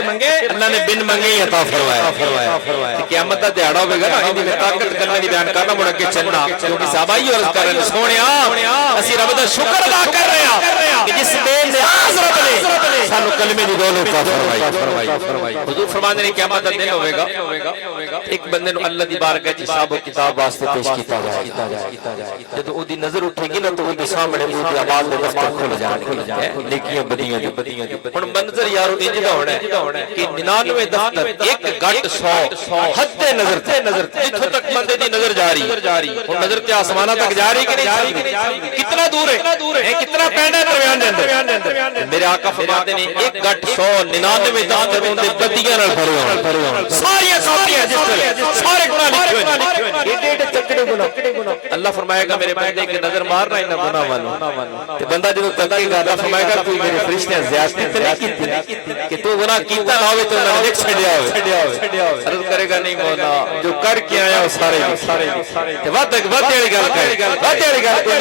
اللہ نے بن منگے ہی عطا فرمایا قیامت دا دیہڑا ہوے گا نا ایندی میں طاقت کلمے دی بیان کرنا مڑ کے چلنا کیونکہ صحابہ ہی عرض کر رہے سونیا اسی رب دا شکر ادا کر رہے ہیں کہ جس بے نیاز رب نے سانو کلمے دی دولت عطا فرمائی حضور فرماندے نے قیامت دا دن ہوے گا ایک بندے نو اللہ دی بارگاہ وچ حساب و کتاب واسطے پیش کیتا جائے جدوں اودی نظر اٹھے گی نا تو اودے سامنے اودی آواز دے دفتر کھل جانے نیکیاں بدیاں ہن منظر یارو انج دا ہونا ہے کہ 99 دفتر ایک گھٹ 100 حد نظر جتھوں تک بندے دی نظر جاری ہن نظر تے آسماناں تک جاری کہ نہیں کتنا دور ہے کتنا پینڈا ہے درمیان دے اندر میرے آقا فرماتے نے ایک گھٹ 100 99 دفتر اون دے بدیاں نال بھرے ہون ساری کاپیاں جس سارے گناہ لکھے ہوئے ایڈے چکڑے گناہ اللہ فرمائے گا میرے بندے کی نظر مارنا انہاں گناہ والوں تے بندہ جدوں تکے گا اللہ فرمائے گا کوئی میرے فرشتے زیادتی تے نہیں کیتی کہ تو گناہ کیتا نہ ہوے تو انہاں نے لکھ چھڈیا ہوے عرض کرے گا نہیں مولا جو کر کے آیا وہ سارے تے ود والی گل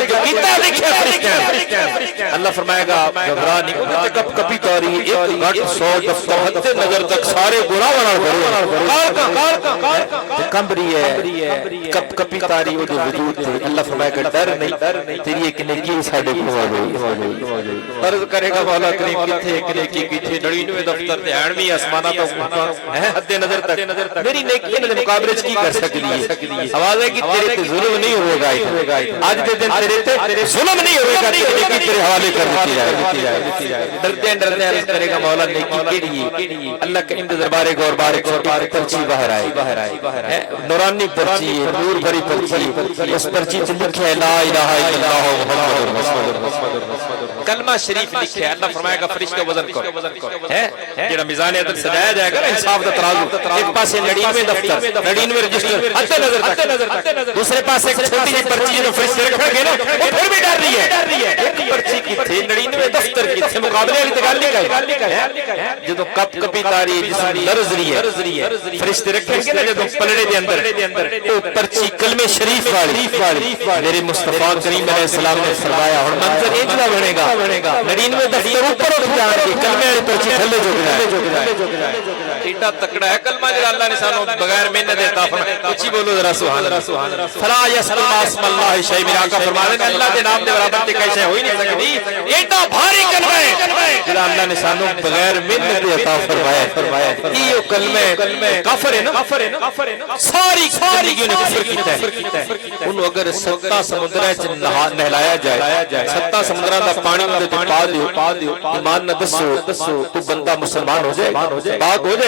جو کیتا لکھیا فرشتے اللہ فرمائے گا گھبرا نہیں تے کب کبھی تاری ایک گھٹ 100 دفتر حد نظر تک سارے گناہ نال بھرے کمبری ہے کب کبھی تاری وہ وجود تے اللہ فرمائے گا ڈر نہیں تیری ایک نیکی ساڈے کو آ گئی عرض کرے گا مولا کریم کتھے ایک نیکی کتھے 99 دفتر تے ہن بھی آسماناں تو ہے حد نظر تک میری نیکی دے مقابلے وچ کی کر سکدی ہے آواز ہے کہ تیرے تے ظلم نہیں ہوے گا اج دے دن تیرے تے ظلم نہیں ہوے گا تیری نیکی تیرے حوالے کر دتی جائے ڈرتے عرض کرے گا مولا نیکی کیڑی ہے اللہ کے اندر دربار غور بار پرچی باہر آئی نورانی پرچی نور بھری پرچی اس پرچی تے لکھا ہے لا الہ الا اللہ محمد رسول اللہ کلمہ شریف لکھا ہے اللہ فرمائے گا فرشتوں وزن کرو ہے جڑا میزان عدل سجایا جائے گا نا انصاف دا ترازو ایک پاسے 99 دفتر 99 رجسٹر حد نظر تک دوسرے پاسے ایک چھوٹی سی پرچی جو فرشتے رکھیں گے نا وہ پھر بھی ڈر رہی ہے ایک پرچی کی تھی 99 دفتر کی تھی مقابلے والی تے گل نہیں ہے جدوں کپ کپی تاری جس دی لرز رہی ہے فرشتے رکھیں گے نا جدوں پلڑے دے اندر وہ پرچی کلمے شریف والی میرے مصطفی کریم علیہ السلام نے فرمایا ہن منظر انج دا بنے گا 99 دفتر اوپر اٹھ جان گے کلمے والی پرچی تھلے جھک جائے ایڈا تکڑا ہے کلمہ جڑا اللہ نے سانو بغیر محنت عطا فرمایا اچھی بولو ذرا سبحان اللہ فلا یسل اسم اللہ شیء میرا آقا فرماتے ہیں اللہ دے نام دے برابر تے کیسے ہوئی نہیں سکتی ایڈا بھاری کلمہ ہے جڑا اللہ نے سانو بغیر محنت عطا فرمایا یہ کلمہ کافر ہے نا ساری زندگی نے کفر کیتا ہے انہوں اگر 7 سمندراں وچ نہلایا جائے 7 سمندراں دا پانی اندر تے پا دیو ایمان نہ دسو تو بندہ مسلمان ہو جائے پاک ہو جائے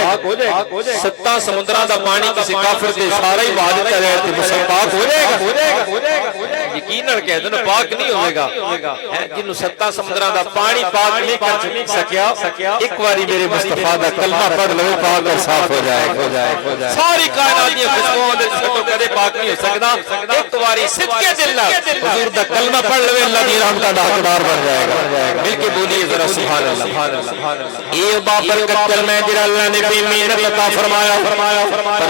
7 سمندراں دا پانی کسی کافر تے سارا ہی بہا دیتا ہے تے مسلمان پاک ہو جائے گا یقیناً کہہ دو نا پاک نہیں ہوے گا جنوں 7 سمندراں دا پانی پاک نہیں کر سکیا ایک باری میرے مصطفی دا کلمہ پڑھ لو پاک اور صاف ہو جائے ساری کائنات دی خوشبو دے سٹو کدے پاک نہیں ہو سکدا ایک باری صدقے دل نال حضور دا کلمہ پڑھ لو اللہ دی رحمت دا حقدار بن جائے گا مل کے بولیے ذرا سبحان اللہ یہ بابرکت کلمہ جڑا اللہ نے بے محنت عطا فرمایا پر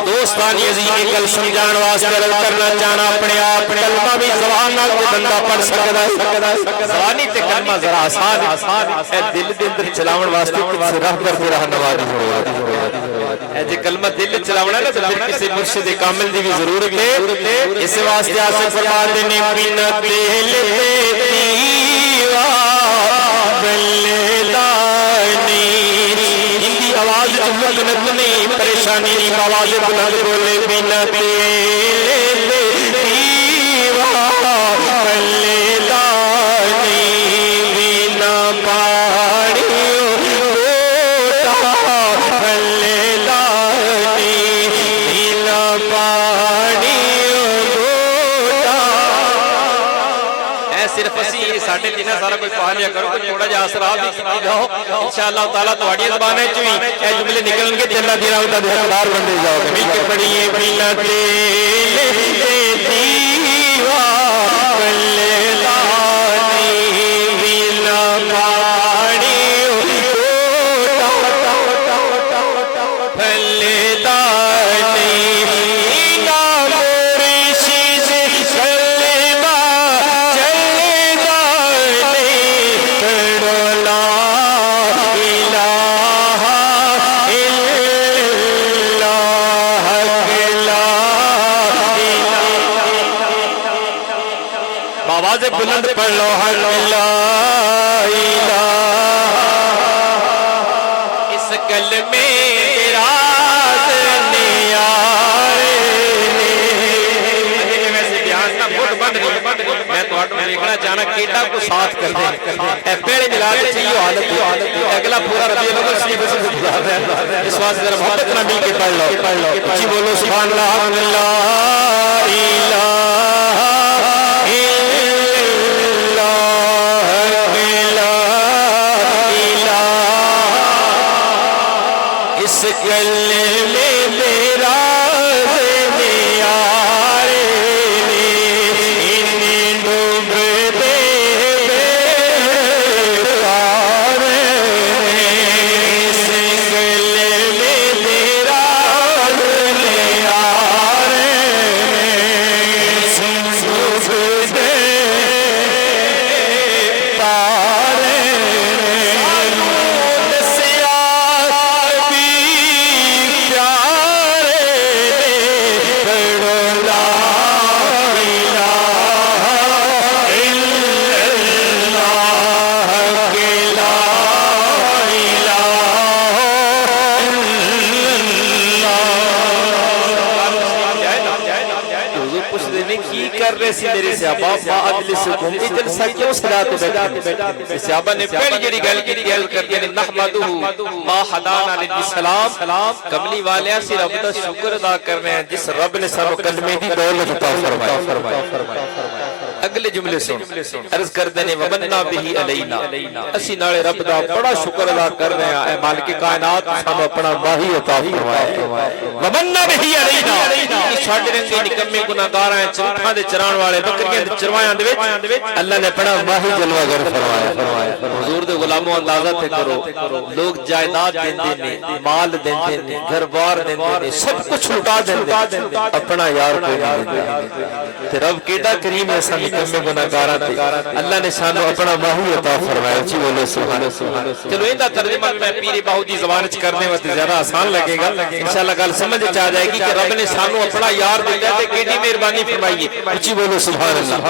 دوستان عزیز یہ گل سمجھان واسطے عرض کرنا چاہنا اپنے آپ کلمہ بھی زبان نال بندہ پڑھ سکدا ہے زبانی تے کلمہ ذرا آسان ہے دل دے اندر چلاون واسطے کسی رہبر تے رہنما دی ضرورت ہے جے کلمہ دل چلاونا ہے نا تو پھر کسی مرشد کامل دی بھی ضرورت ہے اس واسطے آسے فرماتے نے بنا دل دیوا بلدانی ہندی آواز مکنت نہیں پریشانی نہیں آواز بلند بولے بنا دل دیوا بلدانی بنا پانی صرف اسی ساڈے دینا سارا کوئی پا لیا کرو تھوڑا جہا اثرات بھی کیتی جاؤ انشاءاللہ تعالیٰ تہاڈی زبانیں چ وی اے جملے نکلن گے تے اللہ دی رحمت دا حقدار بندے جاؤ گے مل کے پڑھیے بنا دل دیوا بلدانی بنا پانی بلند پڑھ لو لا الہ اس کلمے راز نیارے ویسے بیان نہ بہت بند نہیں میں تو آٹو دیکھنا چاہنا کیٹا کو ساتھ کر دیں اے پیڑے ملا کے چاہیے حالت اگلا پورا ربیع الاول شریف سے گزار رہا ہے اس واسطے ذرا محبت نہ مل کے پڑھ لو اچھی بولو سبحان اللہ لا الہ میرے صحابہ ما اجلسکم یہ جلسہ کیوں سجاتے بیٹھے صحابہ نے پہلی جڑی گل کی گل کر دی نحمدہ ما ہدانا للاسلام کملی والے سے رب دا شکر ادا کر رہے ہیں جس رب نے سب کلمے دی دولت عطا فرمائی اگلے جملے سن عرض کر دینے ومننا بہی علینا اسی نالے رب دا بڑا شکر ادا کر رہے ہیں اے مالک کائنات سب اپنا ماہی عطا فرمائے ومننا بہی علینا چھاڑ رنگے نکمے گناہگار ہیں چرکھاں دے چران والے بکریاں دے چروایاں دے وچ اللہ نے بڑا ماہی جلوہ گر فرمایا حضور دے غلاموں اندازہ تے کرو لوگ جائیداد دیندے نے مال دیندے نے گھر بار دیندے نے سب کچھ لٹا دیندے اپنا یار کوئی نہیں دیندے تے رب کیڑا کریم ایسا نکمے گناہگاراں تے اللہ نے سانو اپنا ماہی عطا فرمایا جی بولو سبحان اللہ چلو ایندا ترجمہ میں پیری باہو دی زبان وچ کرنے واسطے زیادہ آسان لگے گا انشاءاللہ گل سمجھ آ جائے گی کہ رب نے سانو اپنا یار دیندا تے کیڑی مہربانی فرمائی ہے جی بولو سبحان اللہ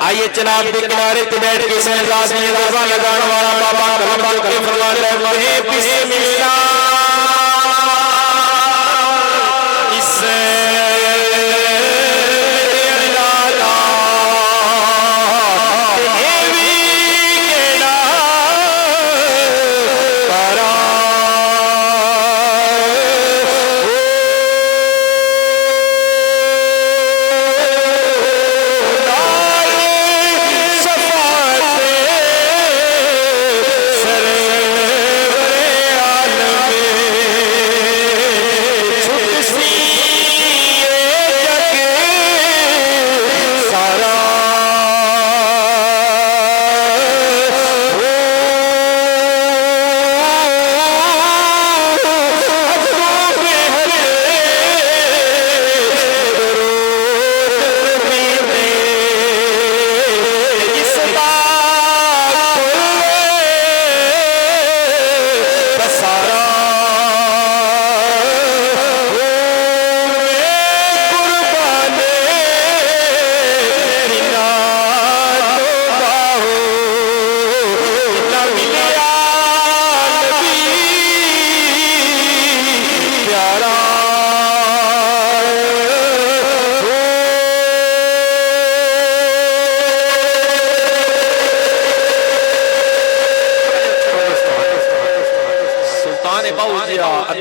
آئیے جناب دے کنارے تے بیٹھ کے سہزاد میں رضا لگانے والا بابا کرم فرما لے بسم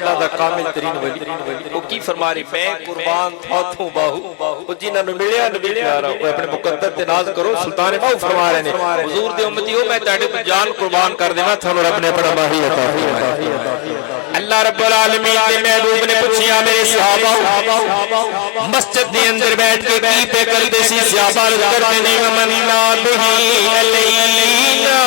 اللہ کامل ترین ولی وہ کی فرما رہی میں قربان ہاتھوں باہو وہ جنہاں نے ملیا نبی پیارا وہ اپنے مقدر تے ناز کرو سلطان باہو فرما رہے ہیں حضور دے امتیوں میں تہاڈے تو جان قربان کر دینا تھانو رب نے بڑا ماہی عطا فرمایا اللہ رب العالمین دے محبوب نے پوچھیا میرے صحابہ مسجد دے اندر بیٹھ کے کی پہ کردے سی صحابہ کرتے نے ومننا بہی علینا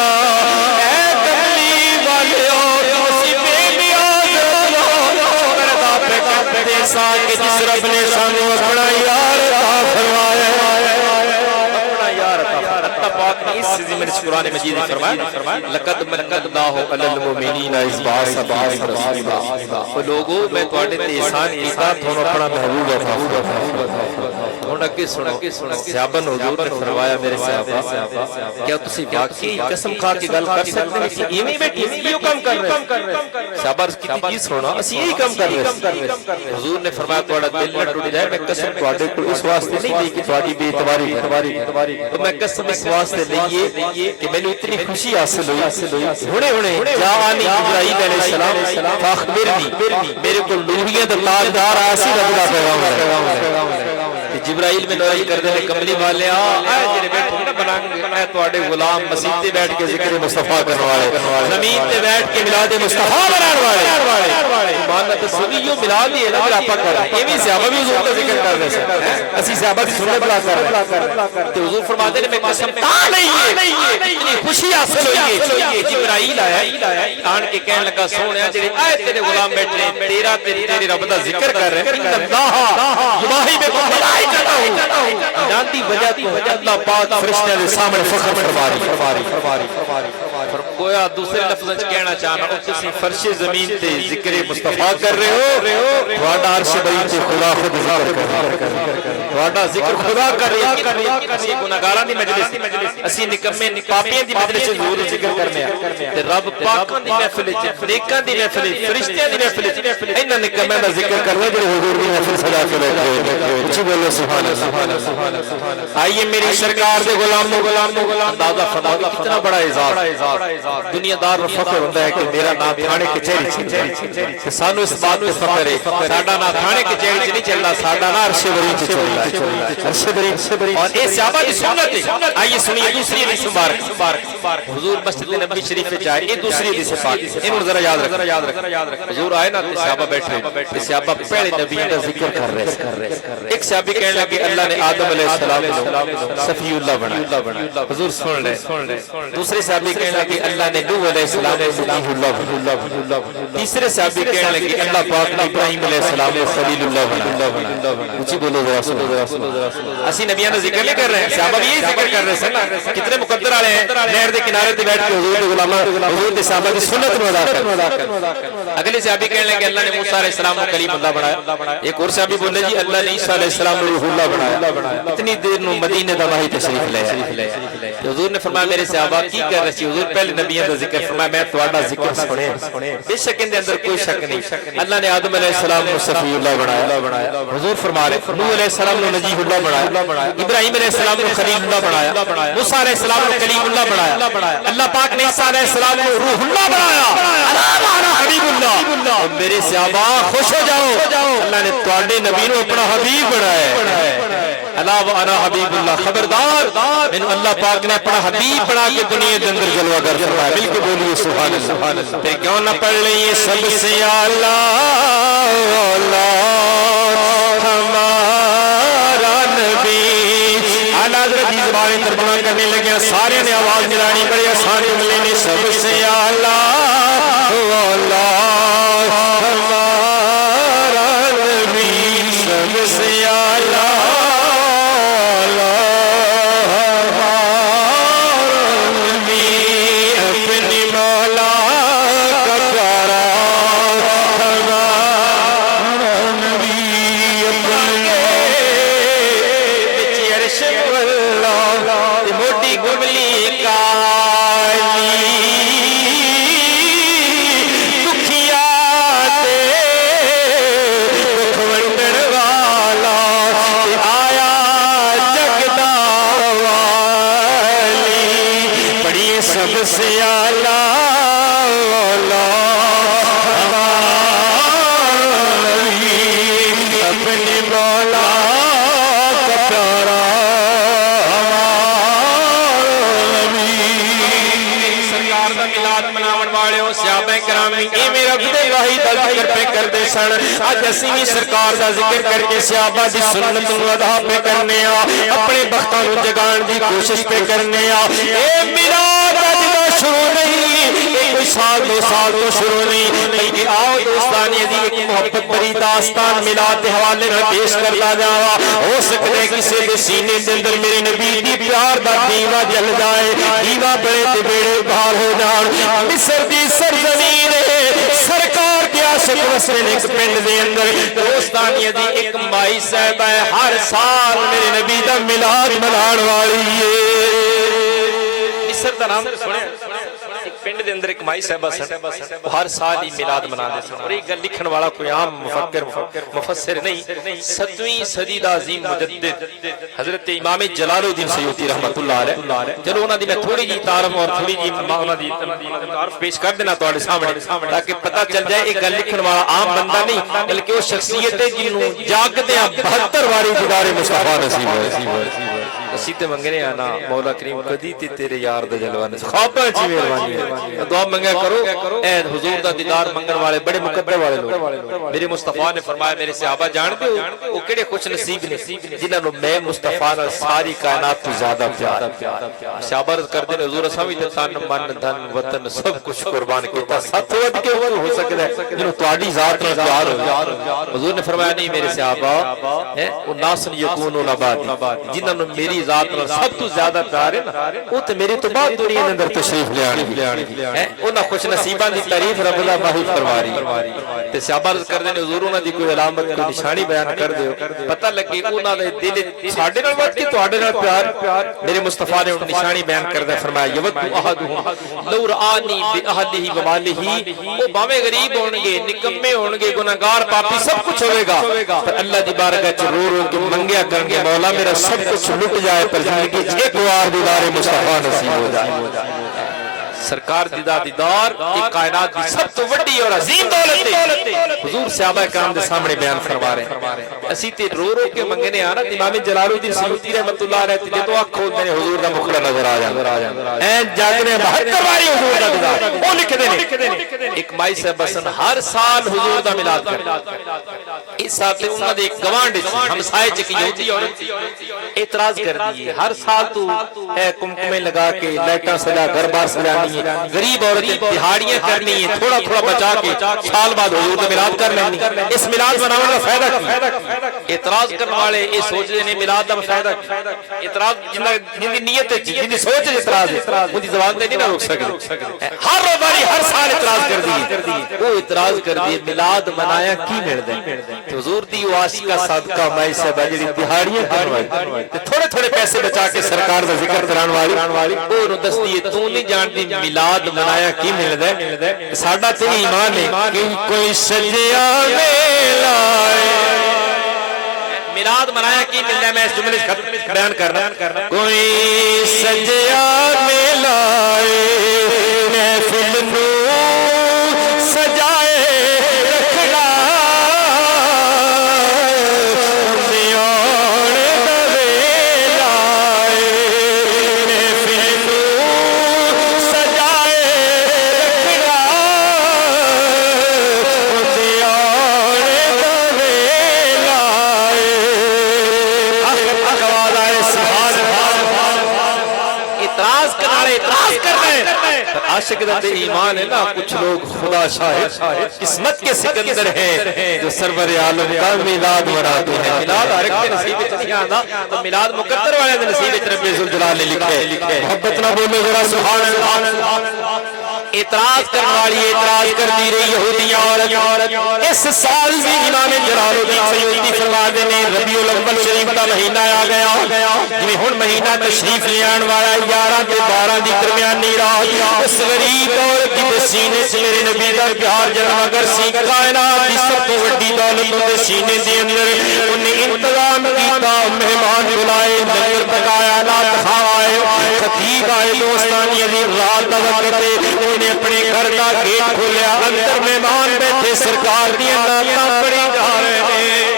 کہ جس رب نے سانو اپنا یار عطا فرمایا اپنا یار عطا اللہ پاک نے اس زمین میں قرآن مجید میں فرمایا لقد من اللہ علی المؤمنین اذ بعث فیہم رسولا وہ لوگوں میں تواڈے تے احسان کیتا تھانو اپنا محبوب عطا فرمایا ہن اگے سنو صحابہ نو حضور نے فرمایا میرے صحابہ کیا تسی واقعی قسم کھا کے گل کر سکتے ہو کہ ایویں بیٹھی ایو کام کر رہے صحابہ کی چیز سنو اسی یہی کام کر رہے حضور نے فرمایا تہاڈا دل نہ ٹوٹ جائے میں قسم تواڈے کول اس واسطے نہیں لی کہ تواڈی بے اعتباری تو میں قسم اس واسطے لئیے کہ میں نے اتنی خوشی حاصل ہوئی ہونے جاوانی جبرائیل علیہ السلام فاخبرنی میرے کو لوہیاں دا تاجدار آیا سی رب دا پیغام ہے جبرائیل میں نورائی کر دے کملی والے آئے جنہیں بیٹھے نا بنانگے اے توڑے غلام مسیح تے بیٹھ کے ذکر مصطفیٰ کرنوالے زمین تے بیٹھ کے ملاد مصطفیٰ بنانوالے ماننا تو سنیوں ملاد ہی ہے نا گراپا کر رہے ہیں یہ بھی صحابہ بھی حضور کا ذکر کر رہے ہیں اسی صحابہ کی سنت بلا کر رہے ہیں تو حضور فرماتے ہیں میں قسم تا نہیں ہے اتنی خوشی حاصل ہوئی ہے جبرائیل آیا آن کے کہنے لگا سونے جنہیں آئے تیرے غلام بیٹھے ہیں تیرا تیرے رب دا ذکر کر رہے ہیں اللہ یواہی میں کو ملائی کرتا ہوں جانتی وجہ تو اللہ پاک فرشتہ دے سامنے فخر فرماری گویا دوسرے لفظ کہنا چاہنا او کسی فرش زمین تے ذکر مصطفیٰ کر رہے ہو تھوڑا عرش بری تے خدا خود ذکر کر تھوڑا ذکر خدا کر رہی ہے اسی گناہگاراں دی مجلس اسی نکمے پاپیاں دی مجلس ضرور ذکر کرنے تے رب پاکاں دی محفل وچ نیکاں دی محفل فرشتیاں دی محفل وچ انہاں نکمے دا ذکر کرنا جو حضور دی محفل سجا کے بیٹھے اچھی بولو سبحان اللہ آئیے میری سرکار دے غلاموں اندازہ فرماؤ کتنا بڑا اعزاز دنیا دار فخر ہوتا ہے کہ میرا نام تھانے کچہری کہ سانو اس بات پہ فخر ہے ساڈا نام تھانے کچہری چ نہیں چلدا ساڈا نام عرش بری چ چلدا ہے عرش بری اور اے صحابہ کی سنت ہے آئیے سنیے دوسری حدیث مبارک حضور مسجد نبوی شریف میں جائے یہ دوسری حدیث پاک انہوں ذرا یاد رکھ حضور آئے نا صحابہ بیٹھے صحابہ پہلے نبی کا ذکر کر رہے ایک صحابی کہنے لگے اللہ نے آدم علیہ السلام صفی اللہ بنایا حضور سن لے دوسرے صحابی کہنے لگے اللہ نے نوح علیہ السلام صلیح اللہ تیسرے صحابی کہنے لگے اللہ پاک نے ابراہیم علیہ السلام خلیل اللہ بنایا اچھی بولو ذرا اسی نبیان ذکر نہیں کر رہے ہیں صحابہ بھی یہی ذکر کر رہے ہیں کتنے مقدر آ رہے ہیں نہر دے کنارے تے بیٹھ کے حضور کے غلامہ حضور کے صحابہ کی سنت میں ادا کر اگلے صحابی کہنے لگے اللہ نے موسیٰ علیہ السلام کو کلیم اللہ بنایا ایک اور صحابی بولے جی اللہ نے عیسیٰ علیہ السلام کو روح اللہ بنایا اتنی دیر نو مدینے دا واہی تشریف لے حضور نے فرمایا میرے صحابہ کی کر رہے حضور پہلے نبیوں کا ذکر فرمایا میں تہاڈا ذکر سنے بے شک ان دے اندر کوئی شک نہیں اللہ نے آدم علیہ السلام کو صفی اللہ بنایا حضور فرما رہے نوح علیہ السلام کو نجیب اللہ بنایا ابراہیم علیہ السلام کو خلیل اللہ بنایا موسیٰ علیہ السلام کو کلیم اللہ بنایا اللہ پاک نے عیسیٰ علیہ السلام کو روح اللہ بنایا اللہ حبیب اللہ میرے صحابہ خوش ہو جاؤ اللہ نے تہاڈے نبی نو اپنا حبیب بنایا ہے اللہ وانا حبیب اللہ خبردار میں اللہ پاک نے اپنا حبیب بنا کے دنیا کے اندر جلوہ گر فرمایا مل کے بولیے سبحان اللہ پھر کیوں نہ پڑھ لیں یہ سب سے اللہ ہمارا نبی اعلیٰ حضرت کی زبانیں ترجمہ کرنے لگے سارے نے آواز ملانی پڑی آسان جملے نے سب سے اللہ آج اسی سرکار دا ذکر کر کے صحابہ دی سنت نو ادا پہ کرنے اپنے بختاں نو جگان دی کوشش پہ کرنے اے میلاد اج دا شروع نہیں کوئی سال دو سال تو شروع نہیں بلکہ آؤ دوستانی دی ایک محبت بری داستان میلاد دے حوالے نال پیش کردا جاواں ہو سکدا ہے کسی دے سینے دے اندر میرے نبی دی پیار دا دیوا جل جائے دیوا بڑے تے بیڑے بہار ہو جان مصر دی سرزمین سرکار دیا عاشق وستے نے ایک پنڈ دے اندر دوستانیہ دی ایک مائی صاحبہ ہے ہر سال میرے نبی دا میلاد مناون والی ہے مصر دا نام سنے ایک پنڈ دے اندر ایک مائی صاحبہ سن ہر سال ہی میلاد مناندے سن اور ایک گل لکھن والا کوئی عام مفکر مفسر نہیں 7ویں صدی دا عظیم مجدد حضرت امام جلال الدین سیوطی رحمت اللہ علیہ چلو انہاں دی میں تھوڑی جی تعارف اور تھوڑی جی انہاں دی تعارف پیش کر دینا تواڈے سامنے تاکہ پتہ چل جائے ایک گل لکھن والا عام بندہ نہیں بلکہ وہ شخصیت ہے جنوں جاگدیاں 72 واری دیدار مصطفی نصیب ہوئے اسی تے منگنے آنا مولا کریم کدی تے تیرے یار دا جلوہ نے خواباں چ مہربانی دعا منگا کرو اے حضور دا دیدار منگن والے بڑے مقدر والے لوگ میرے مصطفیٰ نے فرمایا میرے صحابہ جان دے وہ کڑے خوش نصیب نے جنہاں نو میں مصطفیٰ نال ساری کائنات تو زیادہ پیار صحابہ عرض کردے نے حضور اساں وی تے تن من دھن وطن سب کچھ قربان کیتا سات ود کے ہو سکدا ہے جنوں تواڈی ذات نال پیار ہو حضور نے فرمایا نہیں میرے صحابہ ہے وہ ناسن یکونون بعد جنہاں نو میری ذات نال سب تو زیادہ پیار ہے نا وہ تے میری تو بعد دنیا دے اندر تشریف لے آنی انہاں خوش نصیباں دی تعریف رب دا باہی فرماری تے صحابہ عرض کردے نے حضور انہاں دی کوئی علامت کوئی نشانی بیان کر دیو پتہ لگے انہاں دے دل ساڈے نال وٹ کے تواڈے نال پیار میرے مصطفیٰ نے نشانی بیان کردا فرمایا یود احدہم لو رآنی باہلہ و مالہ وہ باویں غریب ہون گے نکمے ہون گے گناہگار پاپی سب کچھ ہوے گا پر اللہ دی بارگاہ چ رو رو کے منگیا کرن گے مولا میرا سب کچھ لٹ جائے پر زندگی ایک بار دیدار مصطفیٰ نصیب ہو جائے سرکار دیدار ایک کائنات کی سب تو وڈی اور عظیم دولت ہے حضور صحابہ کرام دے سامنے بیان فرما رہے ہیں اسی تے رو رو کے منگنے آنا امام جلال الدین سیوطی رحمت اللہ علیہ تے تو اکھ کھول دے حضور دا مخلا نظر آ جاندا این جاگنے 72 باری حضور دا دیدار او لکھ دے ایک مائی صاحب بسن ہر سال حضور دا میلاد کر اس سال تے انہاں دے ایک گوانڈ ہمسائے چ کی یہودی عورت اعتراض کر دی ہر سال تو اے کمکمے لگا کے لائٹاں سجا گھر بار سجانی غریب عورتیں دہاڑیاں کرنی ہیں تھوڑا تھوڑا بچا کے سال بعد حضور دا میلاد کر لینی اس میلاد مناون دا فائدہ کی اعتراض کرنے والے یہ سوچ دے نے میلاد دا فائدہ اعتراض جن دی نیت ہے جن دی سوچ اعتراض ہے ان دی زبان تے نہیں نہ روک سکدے ہر باری ہر سال اعتراض کر دی وہ اعتراض کر دی میلاد منایا کی ملدا ہے حضور دی عاشقہ صدقہ مائی صاحب جڑی دہاڑیاں کروائی تے تھوڑے تھوڑے پیسے بچا کے سرکار دا ذکر کران والی او نو دستی ہے تو نہیں جانتی میلاد منایا کی ملدا ہے ساڈا تے ایمان ہے کہ کوئی سجیا میلائے میلاد منایا کی ملدا ہے میں اس جملے بیان کر رہا کوئی سجیا میلائے محفل نو سجائے رکھنا عاشق دا ایمان ہے نا کچھ لوگ خدا شاہد قسمت کے سکندر ہیں جو سرور عالم کا میلاد مناتے ہیں میلاد ہر ایک کے نصیب وچ نہیں آندا تو میلاد مقدر والے دے نصیب وچ رب ذوالجلال نے لکھے محبت نہ بولو ذرا سبحان اللہ اعتراض کرنے والی اعتراض کرتی رہی یہودیاں عورت اس سال بھی امام جلال الدین سیوطی فرماتے ہیں ربیع الاول شریف کا مہینہ آ گیا جویں ہن مہینہ تشریف لے آن والا 11 تے 12 دی درمیانی رات اس غریب عورت کے سینے سے میرے نبی دا پیار جنم اگر سی کائنات دی سب تو بڑی دولت دے سینے دے اندر انہیں انتظام کیتا مہمان بلائے لنگر پکایا نعت کھوائے خطیب آئے دوستانی عزیز رات دا وقت انہیں اپنے گھر کا گیٹ کھولیا اندر مہمان بیٹھے سرکار دی نعتاں پڑھی جا رہے ہیں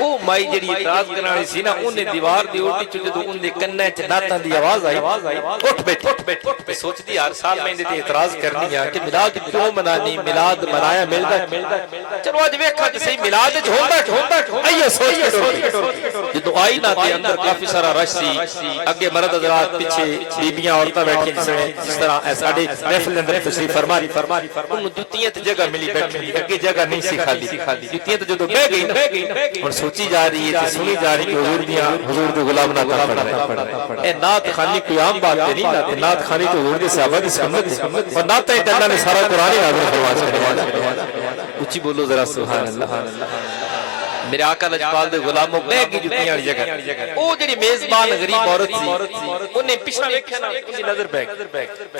او مائی جڑی اعتراض کرنے والی سی نا انہیں دیوار دی اوٹی چ جدوں ان دے کنے چ نعتاں دی آواز آئی اٹھ بیٹھی سوچدی ہر سال میں تے اعتراض کرنی ہے کہ میلاد کیوں منانی میلاد منایا ملدا چلو اج ویکھا کہ صحیح میلاد وچ ہوندا ایو سوچ کے جدوں آئی نا تے اندر کافی سارا رش سی اگے مرد حضرات پیچھے بیبییاں عورتاں بیٹھی جس طرح ساڈے محفل اندر تشریف فرما انہوں جتیاں تے جگہ ملی بیٹھی اگے جگہ نہیں سی خالی جتیاں تے جدوں بیٹھ گئی ہن سوچی جائے رہی ہے سنی جا رہی ہے حضور دے غلام نعت پڑھ اے نعت خانی کوئی عام بات نہیں نعت خانی تو حضور دے صحابہ دی سنت ہے اور نعت تے اللہ نے سارا قرآن ہی نازل فرما چھڑیا اونچی بولو ذرا سبحان اللہ میرے آقا لجپال دے غلاموں بہ گئی جتیاں والی جگہ او جڑی میزبان غریب عورت سی انہیں پچھلا ویکھیا نا اونਦੀ نظر پے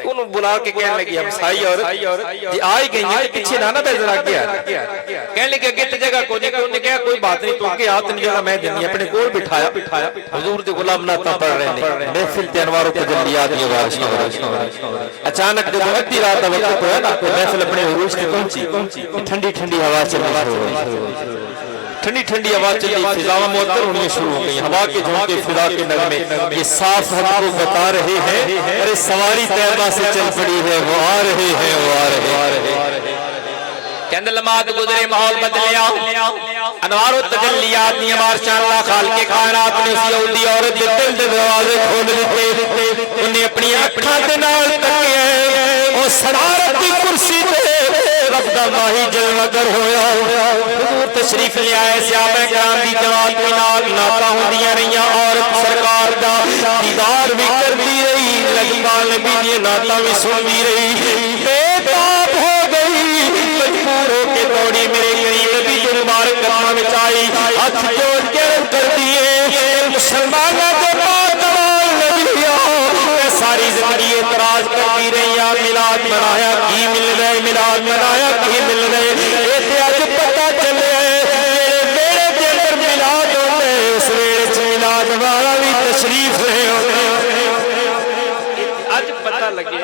انہوں بلا کے کہنے لگی ہمسائی عورت جی آئی گئی ہیں پیچھے نہ بے ذرا گیا کہنے لگے اگے تے جگہ کوئی نہیں انہوں نے کہا کوئی بات نہیں تو کہ ہاتھ نہیں جگہ میں دینی اپنے کول بٹھایا حضور دے غلام نعتاں پڑھ رہے ہیں محفل تے انوار و تجلیات دی آواز اچانک جب ادھی رات دا وقت ہوا نا محفل اپنے عروج تے پہنچی ٹھنڈی ٹھنڈی ہوا چلنی شروع ہوئی ٹھنڈی ٹھنڈی ہوا چلی فضاواں معطر ہونی شروع ہو گئی ہوا کے جھونکے فضا کے نغمے یہ صاف ہم کو بتا رہے ہیں ارے سواری طیبہ سے چل پڑی ہے وہ آ رہے ہیں وہ آ رہے ہیں چند لمحات گزرے ماحول بدلیا انوار و تجلیات نے ماشاء اللہ خالق کائنات نے اس یہودی عورت دے دل دے دروازے کھول دیتے انہیں اپنی اکھاں دے نال تکیا او صدارت دی کرسی تے رب دا ماہی جلوہ گر ہویا حضور تشریف لے آئے صحابہ کرام دی جماعت میں نعتاں ہوندیاں رہیاں عورت سرکار دا دیدار بھی کردی رہی لجپال نبی دی نعتاں بھی سندی رہی بے تاب ہو گئی مجبور ہو کے دوڑی میرے قریب نبی جو مبارک قدماں وچ آئی ہاتھ جوڑ کے کر دیے مسلمانوں کے ماتوال نبیاں ساری زندگی اعتراض کرتی رہی میلاد منایا کی مل رہے میلاد منایا کی مل رہے یہ تے اج پتہ چلے میرے دل پر میلاد ہوندے اس ویلے چ میلاد والا بھی تشریف لے اج پتہ لگے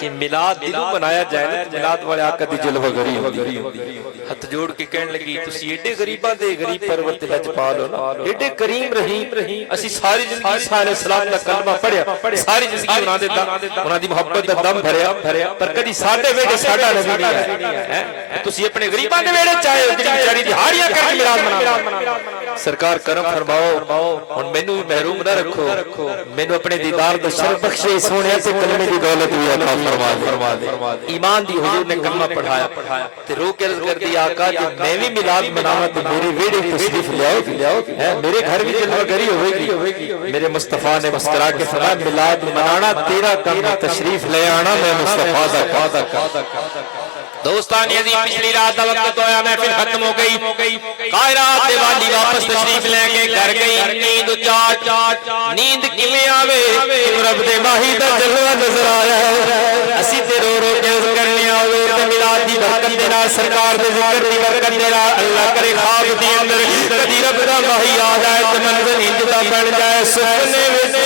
کہ میلاد دلوں منایا جائے میلاد والے آقا دی جلوہ گری ہوندی ہاتھ جوڑ کے کہنے لگی تسی ایڈے غریباں دے غریب پرورت لجپال ہو نا ایڈے کریم رحیم اسی ساری زندگی عیسیٰ علیہ السلام دا کلمہ پڑھیا ساری زندگی انہاں دی محبت دا دم بھریا پر کدی ساڈے ویڑے ساڈا نبی نہیں ہے تسی اپنے غریباں دے ویڑے چاہے جڑی بیچاری دیہاڑیاں کر کے میلاد منا سرکار کرم فرماؤ ہن مینوں بھی محروم نہ رکھو مینوں اپنے دیدار دا شرف بخشے سونے تے کلمے دی دولت بھی عطا فرما دے ایمان دی حضور نے کلمہ پڑھایا تے رو کے عرض کر دی آقا جب میں بھی میلاد مناواں تے میرے ویڑے تشریف لے آؤ میرے گھر بھی جلوہ گری ہوے گی میرے مصطفیٰ نے مسکرا کے فرمایا میلاد منانا تیرا کام تشریف لے آنا میں مصطفیٰ دا دوستانی عزیز پچھلی رات دا وقت ہویا محفل ختم ہو گئی قائرات دے والی واپس تشریف لے کے گھر گئی نیند چاٹ نیند کیویں آوے رب دے ماہی دا جلوہ نظر آیا اسی تے رو رو کے عرض کرنے آوے تے میلاد دی برکت دے نال سرکار دے ذکر دی برکت دے نال اللہ کرے خواب دے اندر کدی رب دا ماہی آ جائے تے منظر انج دا بن جائے سپنے وچ